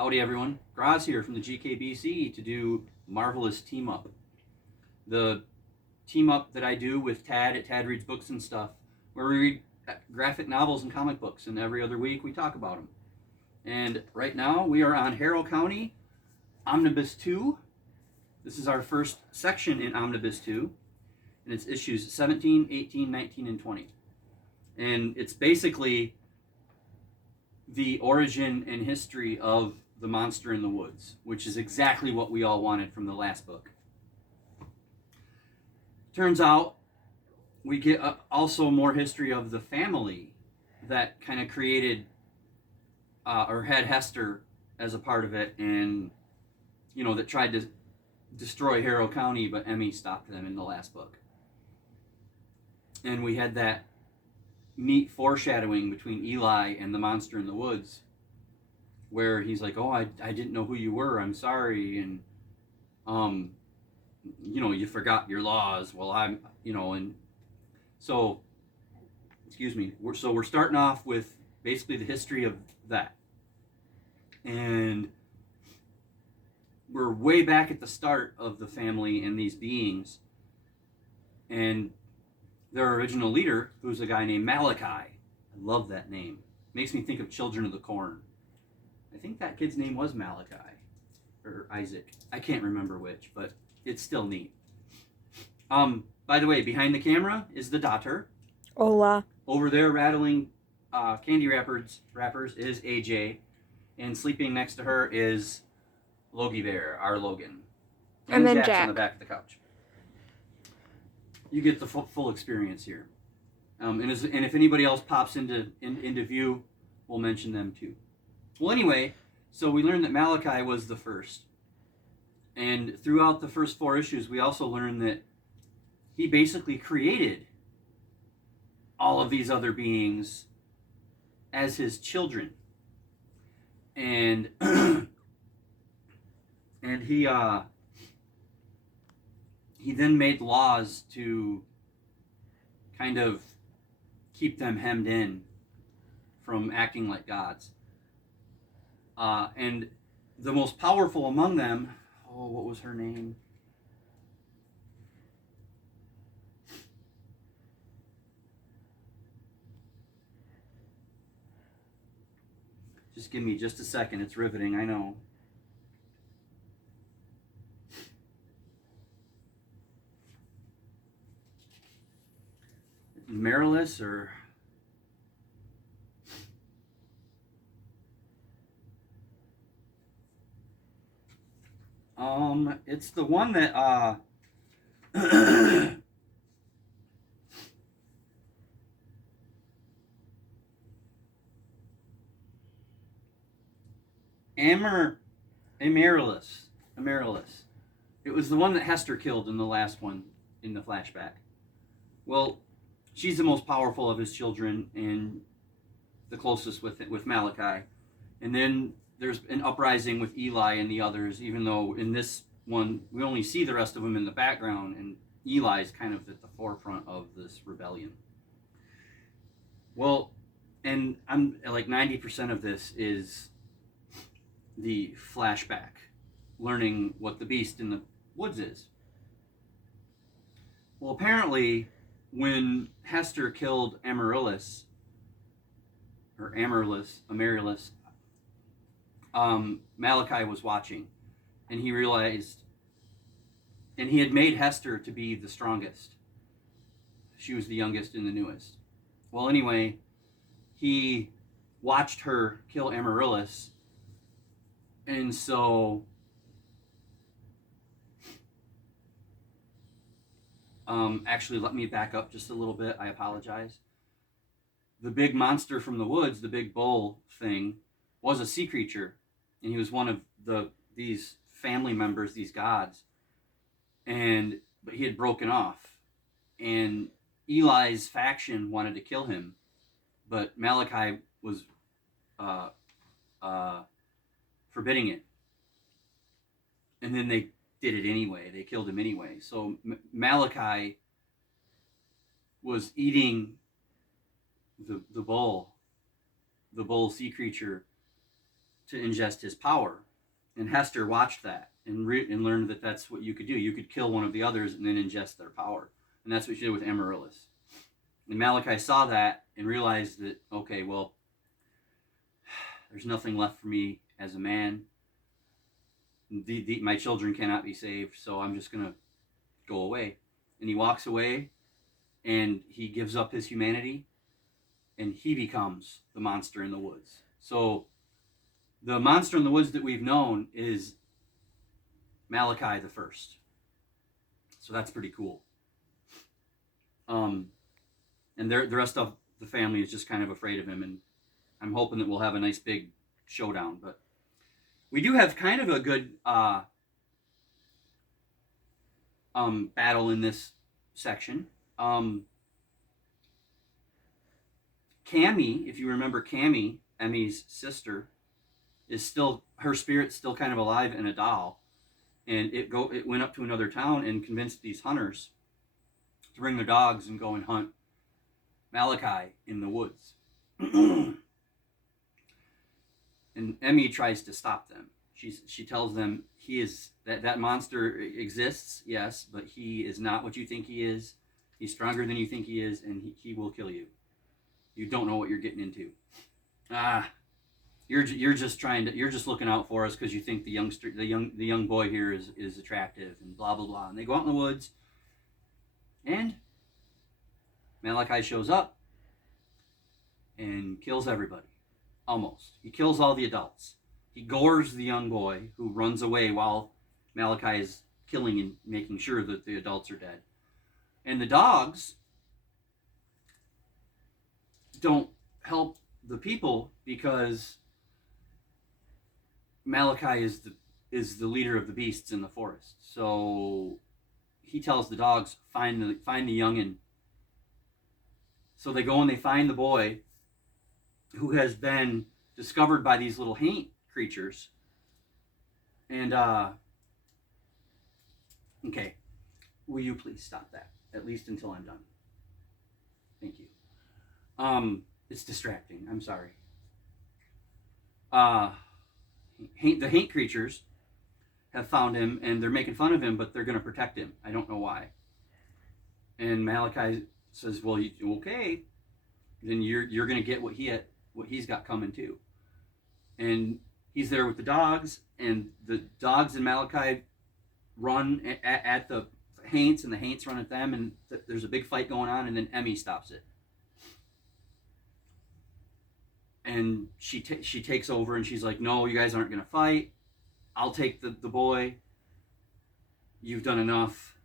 Howdy everyone, Graz here from the GKBC to do Marvel-ous Team Up. The team up that I do with Tad at Tad Reads Books and Stuff, where we read graphic novels and comic books, and every other week we talk about them. And right now we are on Harrow County, Omnibus 2. This is our first section in Omnibus 2, and it's issues 17, 18, 19, and 20. And it's basically the origin and history of the monster in the woods, which is exactly what we all wanted from the last book. Turns out we get also more history of the family that kind of created or had Hester as a part of it, and that tried to destroy Harrow County, but Emmy stopped them in the last book. And we had that neat foreshadowing between Eli and the monster in the woods, where he's like, "Oh, I didn't know who you were. I'm sorry," and you forgot your laws. Well, and so, excuse me. We're starting off with basically the history of that, and we're way back at the start of the family and these beings, and their original leader, who's a guy named Malachi. I love that name. Makes me think of Children of the Corn. I think that kid's name was Malachi or Isaac. I can't remember which, but it's still neat. By the way, behind the camera is the daughter. Hola. Over there rattling candy wrappers is AJ, and sleeping next to her is Logie Bear, our Logan. And then Jack's Jack on the back of the couch. You get the full experience here. And if anybody else pops into view, we'll mention them too. Well, anyway, so we learned that Malachi was the first. And throughout the first 4 issues, we also learned that he basically created all of these other beings as his children. And and he then made laws to kind of keep them hemmed in from acting like gods. And the most powerful among them, what was her name? Just give me just a second. It's riveting, I know. MARVEL-ous or it's the one that Amaryllis. It was the one that Hester killed in the last one in the flashback. Well, she's the most powerful of his children and the closest with Malachi. And then there's an uprising with Eli and the others, even though in this one we only see the rest of them in the background, and Eli's kind of at the forefront of this rebellion. Well, and I'm like 90% of this is the flashback, learning what the beast in the woods is. Well, apparently, when Hester killed Amaryllis, Malachi was watching, and he realized, and he had made Hester to be the strongest. She was the youngest and the newest. Well, anyway, he watched her kill Amaryllis, and so actually, let me back up just a little bit. I apologize. The big monster from the woods, the big bull thing, was a sea creature, and he was one of these family members, these gods, but he had broken off, and Eli's faction wanted to kill him, but Malachi was forbidding it, and then they did it anyway. They killed him anyway. So Malachi was eating the bull sea creature to ingest his power. And Hester watched that and learned that that's what you could do. You could kill one of the others and then ingest their power. And that's what she did with Amaryllis. And Malachi saw that and realized that, okay, well, there's nothing left for me as a man. My children cannot be saved, so I'm just going to go away. And he walks away, and he gives up his humanity, and he becomes the monster in the woods. So the monster in the woods that we've known is Malachi the First. So that's pretty cool. And the rest of the family is just kind of afraid of him, and I'm hoping that we'll have a nice big showdown. But we do have kind of a good battle in this section. Cammy, if you remember Cammy, Emmy's sister, is still, her spirit's still kind of alive in a doll, and it went up to another town and convinced these hunters to bring their dogs and go and hunt Malachi in the woods. And Emmy tries to stop them. She tells them that monster exists, yes, but he is not what you think he is. He's stronger than you think he is, and he will kill you. You don't know what you're getting into. You're just looking out for us because you think the young boy here is attractive and blah blah blah. And they go out in the woods, and Malachi shows up and kills everybody. Almost. He kills all the adults. He gores the young boy who runs away while Malachi is killing and making sure that the adults are dead. And the dogs don't help the people because Malachi is the leader of the beasts in the forest. So he tells the dogs, find the youngin'. So they go and they find the boy who has been discovered by these little haint creatures. And, okay, will you please stop that? At least until I'm done. Thank you. It's distracting. I'm sorry. The haint creatures have found him, and they're making fun of him, but they're going to protect him. I don't know why. And Malachi says, well, okay, then you're going to get what he's got coming too. And he's there with the dogs, and the dogs and Malachi run at the haints, and the haints run at them, and there's a big fight going on, and then Emmy stops it. And she takes over, and she's like, no, you guys aren't going to fight. I'll take the boy. You've done enough.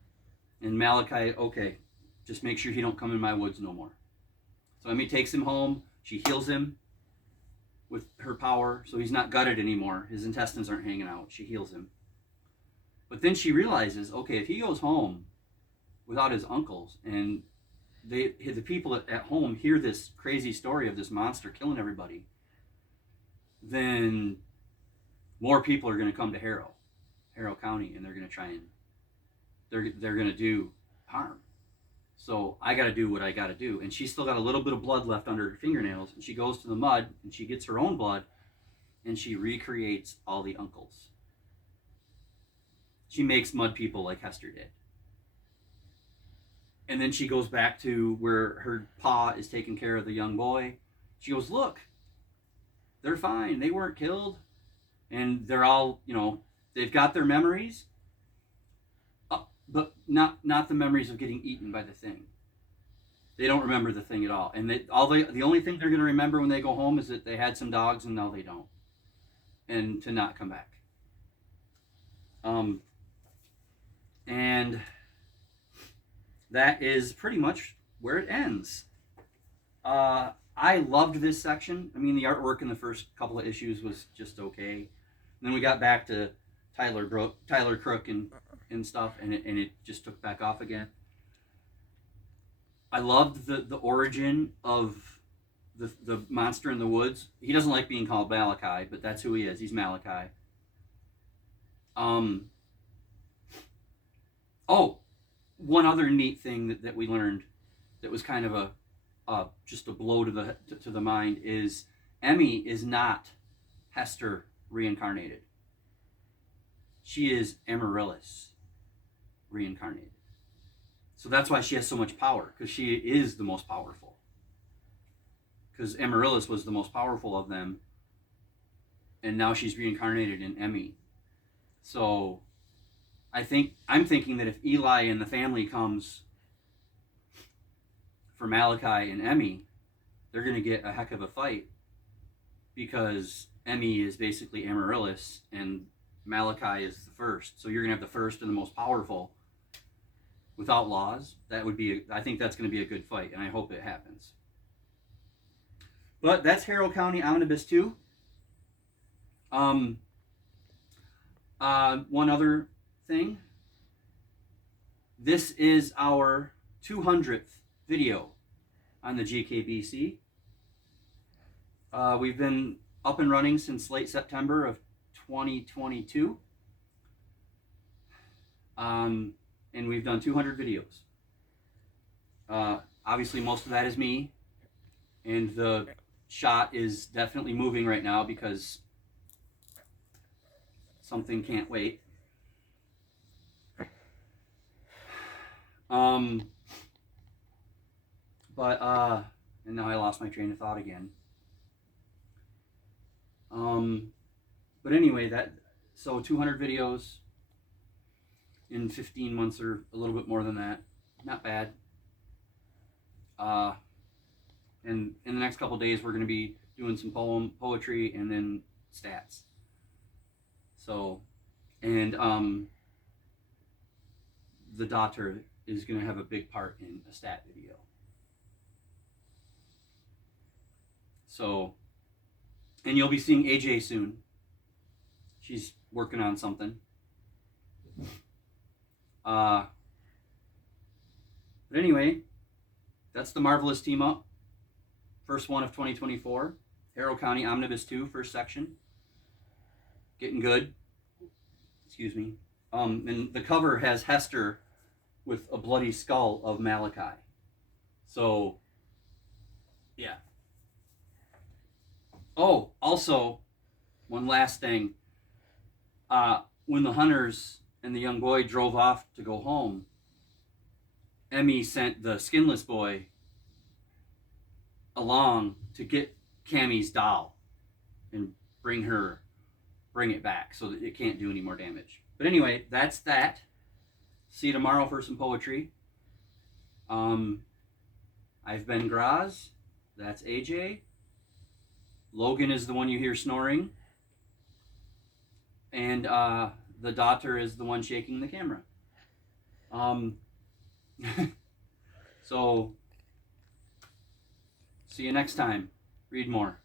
And Malachi, okay, just make sure he don't come in my woods no more. So Emmy takes him home. She heals him with her power, so he's not gutted anymore. His intestines aren't hanging out. She heals him. But then she realizes, okay, if he goes home without his uncles, and the people at home hear this crazy story of this monster killing everybody, then more people are going to come to Harrow County, and they're going to try and they're going to do harm. So I got to do what I got to do. And she's still got a little bit of blood left under her fingernails, and she goes to the mud and she gets her own blood, and she recreates all the uncles. She makes mud people like Hester did. And then she goes back to where her pa is taking care of the young boy. She goes, look, they're fine. They weren't killed. And they're all, they've got their memories, but not the memories of getting eaten by the thing. They don't remember the thing at all. And the only thing they're going to remember when they go home is that they had some dogs, and now they don't. And to not come back. And that is pretty much where it ends. I loved this section. I mean, the artwork in the first couple of issues was just okay. And then we got back to Tyler Crook and stuff, and it just took back off again. I loved the origin of the monster in the woods. He doesn't like being called Malachi, but that's who he is. He's Malachi. Oh, one other neat thing that we learned that was kind of just a blow to the mind is Emmy is not Hester reincarnated. She is MARVEL-ous reincarnated. So that's why she has so much power, because she is the most powerful. Because MARVEL-ous was the most powerful of them, and now she's reincarnated in Emmy. So I'm thinking that if Eli and the family comes for Malachi and Emmy, they're going to get a heck of a fight, because Emmy is basically MARVEL-ous and Malachi is the first. So you're going to have the first and the most powerful without laws. I think that's going to be a good fight, and I hope it happens. But that's Harrow County Omnibus 2. One other thing. This is our 200th video on the GKBC. We've been up and running since late September of 2022. And we've done 200 videos. Obviously, most of that is me. And the shot is definitely moving right now because something can't wait. And now I lost my train of thought again. But anyway, so 200 videos in 15 months or a little bit more than that. Not bad. And in the next couple days, we're going to be doing some poetry and then stats. So, and the daughter is going to have a big part in a stat video. So, and you'll be seeing AJ soon. She's working on something. But anyway, that's the MARVEL-ous team up. First one of 2024. Harrow County Omnibus 2, first section. Getting good. Excuse me. And the cover has Hester with a bloody skull of Malachi. So, yeah. Oh, also, one last thing. When the hunters and the young boy drove off to go home, Emmy sent the skinless boy along to get Cammie's doll and bring it back so that it can't do any more damage. But anyway, that's that. See you tomorrow for some poetry. I've been Graz. That's AJ. Logan is the one you hear snoring. And the daughter is the one shaking the camera. So, see you next time. Read more.